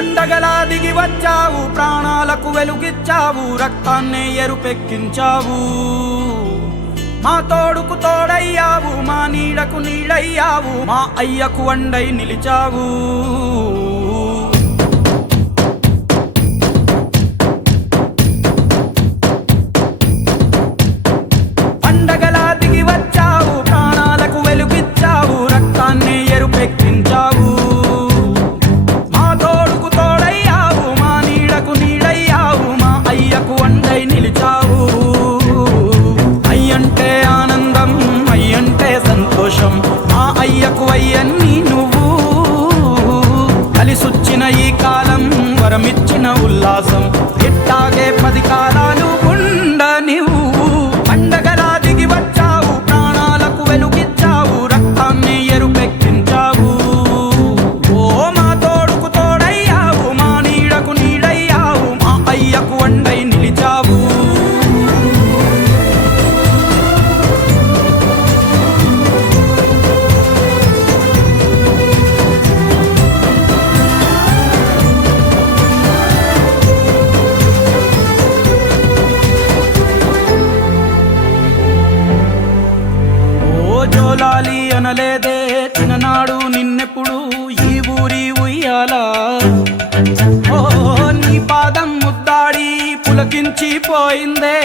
పండగలా దిగి వచ్చావు, ప్రాణాలకు వెలుగిచ్చావు, రక్తాన్నే ఎరుపెక్కించావు. మా తోడుకు తోడయ్యావు, మా నీడకు నీడయ్యావు, మా అయ్యకు వండై నిలిచావు. పండగలా దిగి వచ్చావు, ప్రాణాలకు వెలుగిచ్చావు, రక్తాన్నే ఎరుపెక్కించావు. మా తోడుకు తోడయ్యావు, మా నీడకు నీడయ్యావు, మా అయ్యకు వండై నిలిచావు. అయ్యంటే ఆనందం, అయ్యంటే సంతోషం, మా అయ్యకు అయ్యన్ని నువ్వు. కలిసొచ్చిన ఈ కాలం వరమిచ్చిన ఉల్లాసం, ఇట్టాగే 10 కాలాలు ఉండనివ్వు. పండగలా దిగి వచ్చావు, ప్రాణాలకు వెలుగిచ్చావు, రక్తాన్ని ఎరుపెక్కించావు. ఓ మా తోడుకు తోడయ్యావు, మా నీడకు నీడయ్యావు, మా అయ్యకు వండై నిలిచావు. జోలాలి అనలేదే చిన్ననాడు నిన్నెప్పుడు ఈ ఊరి ఉయ్యాలా. ఓ నీ పాదం ముద్దాడి పులకించిపోయిందే